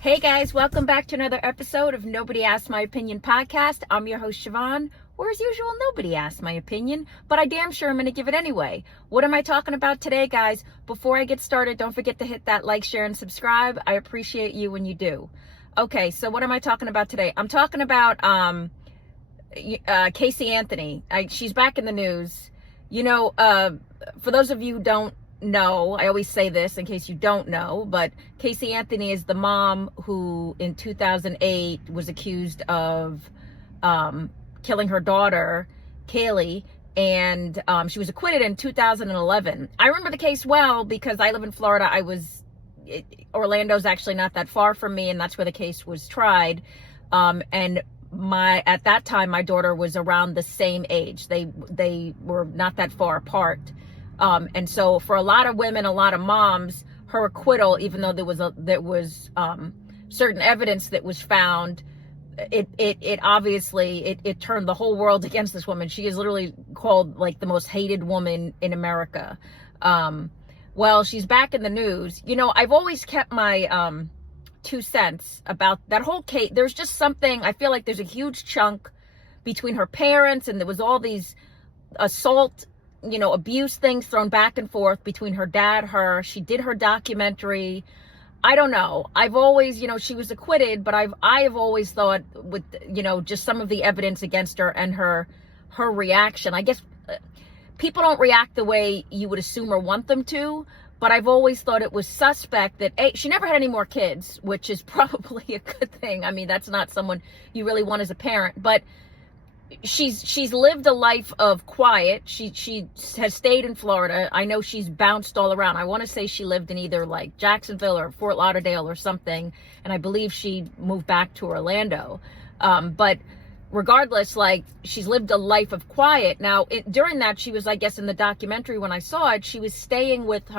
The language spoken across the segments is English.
Hey guys, welcome back to another episode of Nobody Asked My Opinion podcast. I'm your host Siobhan, where as usual, nobody asked my opinion, but I damn sure am going to give it anyway. What am I talking about today, guys? Before I get started, don't forget to hit that like, share, and subscribe. I appreciate you when you do. Okay, so what am I talking about today? I'm talking about Casey Anthony. She's back in the news. You know, for those of you who don't know, I always say this in case you don't know, but Casey Anthony is the mom who in 2008 was accused of killing her daughter, Kaylee, and she was acquitted in 2011. I remember the case well because I live in Florida. Orlando's actually not that far from me, and that's where the case was tried. And at that time, my daughter was around the same age. They were not that far apart. And so for a lot of women, a lot of moms, her acquittal, even though there was certain evidence that was found, it obviously turned the whole world against this woman. She is literally called like the most hated woman in America. Well, she's back in the news. You know, I've always kept my 2 cents about that whole case. There's just something, I feel like there's a huge chunk between her parents, and there was all these assault, abuse things thrown back and forth between her dad, her. She did her documentary. I don't know. I've always, she was acquitted, but I have always thought with, just some of the evidence against her and her reaction, I guess people don't react the way you would assume or want them to, but I've always thought it was suspect that she never had any more kids, which is probably a good thing. I mean, that's not someone you really want as a parent, but she's lived a life of quiet. She has stayed in Florida. I know she's bounced all around. I want to say she lived in either like Jacksonville or Fort Lauderdale or something, and I believe she moved back to Orlando. But regardless, like, she's lived a life of quiet. Now, during that, she was, I guess, in the documentary when I saw it, she was staying with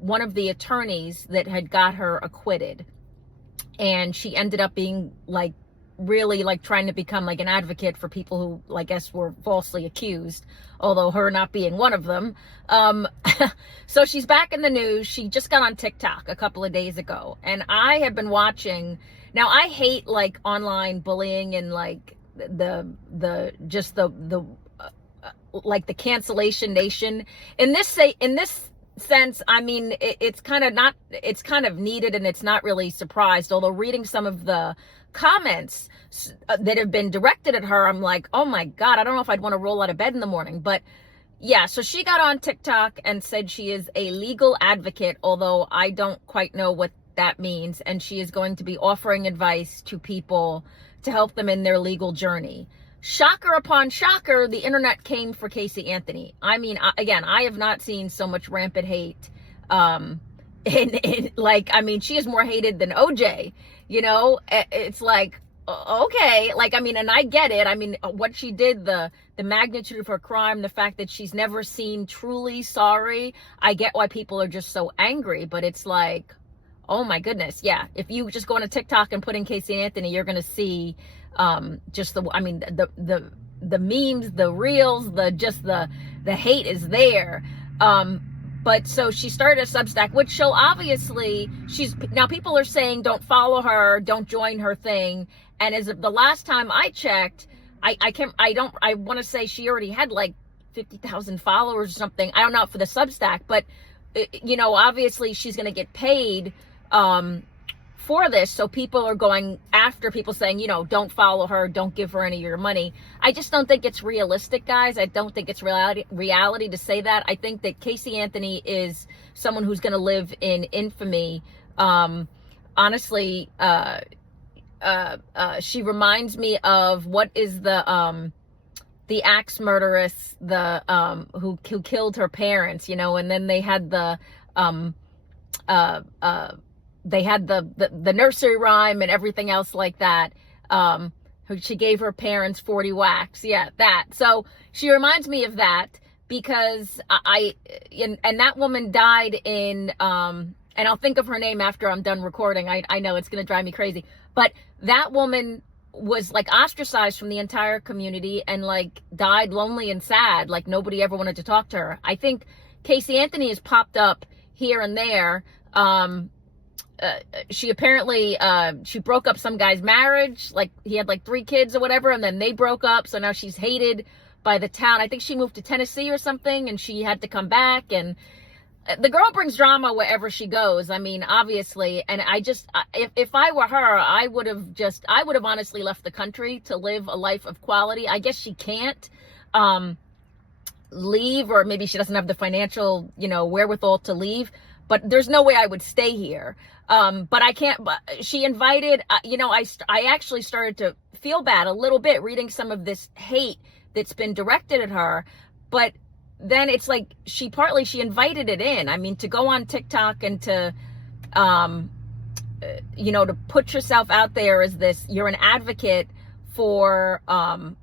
one of the attorneys that had got her acquitted, and she ended up being like really like trying to become like an advocate for people who I guess were falsely accused, although her not being one of them. So she's back in the news. She just got on TikTok a couple of days ago, and I have been watching. Now, I hate like online bullying and like the like the cancellation nation in this sense. I mean, it's kind of needed, and it's not really surprised, although reading some of the comments that have been directed at her, I'm like, oh my God, I don't know if I'd want to roll out of bed in the morning. But yeah, so she got on TikTok and said she is a legal advocate, although I don't quite know what that means. And she is going to be offering advice to people to help them in their legal journey. Shocker upon shocker, the internet came for Casey Anthony. I mean, again, I have not seen so much rampant hate. She is more hated than OJ. It's like, okay, like, I mean, and I get it. I mean, what she did, the magnitude of her crime, the fact that she's never seen truly sorry. I get why people are just so angry, but it's like, oh my goodness. Yeah. If you just go on a TikTok and put in Casey Anthony, you're going to see, the memes, the reels, the hate is there. But so she started a Substack, which she'll obviously, now people are saying don't follow her, don't join her thing. And as of the last time I checked, I want to say she already had like 50,000 followers or something. I don't know for the Substack, but obviously she's going to get paid, for this. So people are going after people saying, don't follow her, don't give her any of your money. I just don't think it's realistic, guys. I don't think it's reality to say that. I think that Casey Anthony is someone who's going to live in infamy. Honestly, she reminds me of what is the axe murderess, who killed her parents, and then they had the nursery rhyme and everything else like that. She gave her parents 40 whacks. Yeah, that. So she reminds me of that because and that woman died in, and I'll think of her name after I'm done recording. I know it's going to drive me crazy, but that woman was like ostracized from the entire community and like died lonely and sad. Like nobody ever wanted to talk to her. I think Casey Anthony has popped up here and there. she apparently she broke up some guy's marriage. Like, he had like 3 kids or whatever, and then they broke up. So now she's hated by the town. I think she moved to Tennessee or something, and she had to come back. And the girl brings drama wherever she goes. I mean, obviously. And I just, if I were her, I would have honestly left the country to live a life of quality. I guess she can't leave, or maybe she doesn't have the financial, wherewithal to leave. But there's no way I would stay here. But I can't, but she invited, I actually started to feel bad a little bit reading some of this hate that's been directed at her. But then it's like, she invited it in. I mean, to go on TikTok and to, to put yourself out there as this, you're an advocate for, and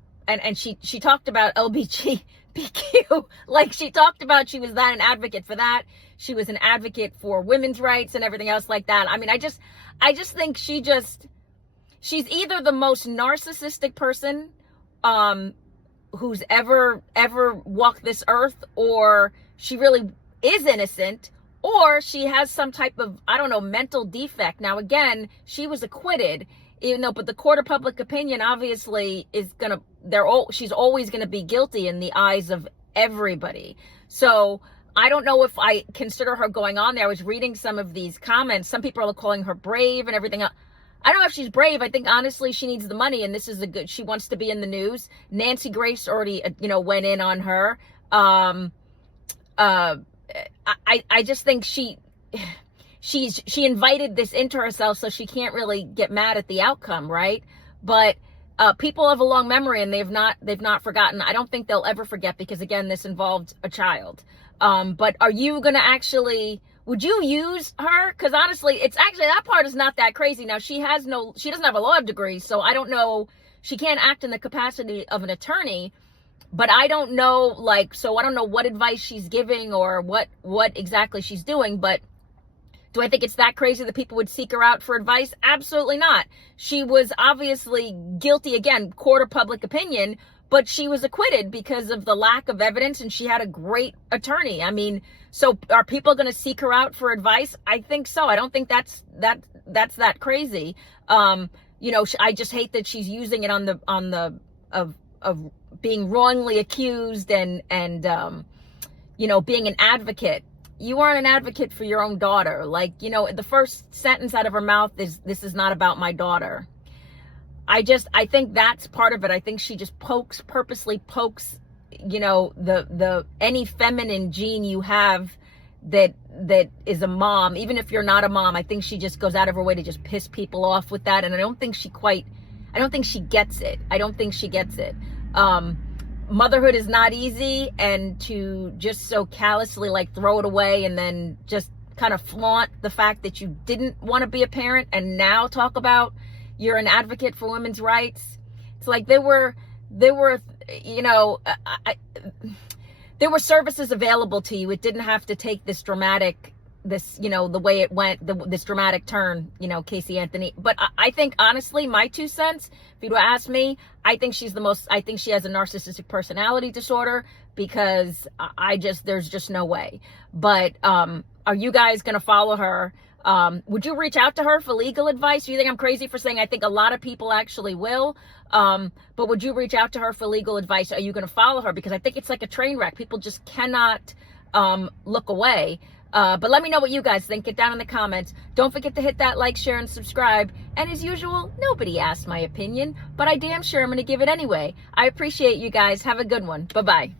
she talked about LGBTQ, like she talked about, she was an advocate for that. She was an advocate for women's rights and everything else like that. I mean, I just think she's either the most narcissistic person, who's ever walked this earth, or she really is innocent, or she has some type of, I don't know, mental defect. Now, again, she was acquitted, but the court of public opinion obviously is she's always gonna be guilty in the eyes of everybody. So I don't know if I consider her going on there. I was reading some of these comments. Some people are calling her brave and everything else. I don't know if she's brave. I think honestly she needs the money, and this is she wants to be in the news. Nancy Grace already, went in on her. I just think she invited this into herself, so she can't really get mad at the outcome, right? But people have a long memory, and they've not forgotten. I don't think they'll ever forget, because again, this involved a child. But are you gonna would you use her? Because honestly, it's actually, that part is not that crazy. Now, she doesn't have a law degree, so I don't know, she can't act in the capacity of an attorney, but I don't know, so I don't know what advice she's giving or what exactly she's doing. But do I think it's that crazy that people would seek her out for advice? Absolutely not. She was obviously guilty, again, court of public opinion, but she was acquitted because of the lack of evidence, and she had a great attorney. I mean, so are people going to seek her out for advice? I think so. I don't think that's that crazy. I just hate that she's using it of being wrongly accused and being an advocate. You aren't an advocate for your own daughter. The first sentence out of her mouth is, "This is not about my daughter." I think that's part of it. I think she just purposely pokes, any feminine gene you have that is a mom. Even if you're not a mom, I think she just goes out of her way to just piss people off with that. And I don't think she gets it. Motherhood is not easy, and to just so callously throw it away and then just kind of flaunt the fact that you didn't want to be a parent and now talk about you're an advocate for women's rights. It's like there were services available to you. It didn't have to take this dramatic, the way it went, this dramatic turn, Casey Anthony. But I think, honestly, my 2 cents, if you were to ask me, I think she has a narcissistic personality disorder, because there's just no way. But are you guys going to follow her? Would you reach out to her for legal advice? Do you think I'm crazy for saying I think a lot of people actually will? But would you reach out to her for legal advice? Are you going to follow her? Because I think it's like a train wreck. People just cannot look away. But let me know what you guys think. Get down in the comments. Don't forget to hit that like, share, and subscribe. And as usual, nobody asked my opinion, but I damn sure I'm going to give it anyway. I appreciate you guys. Have a good one. Bye-bye.